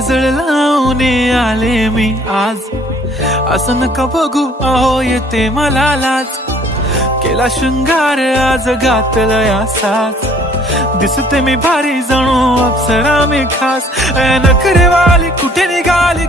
काजळ लावून आले मी आज, असं नका बघू अहो येते मला लाज. केला शृंगार आज घातलं असाच, दिसते मी भारी जणू अप्सरा मी खास. नखरेवाली कुठे निघाली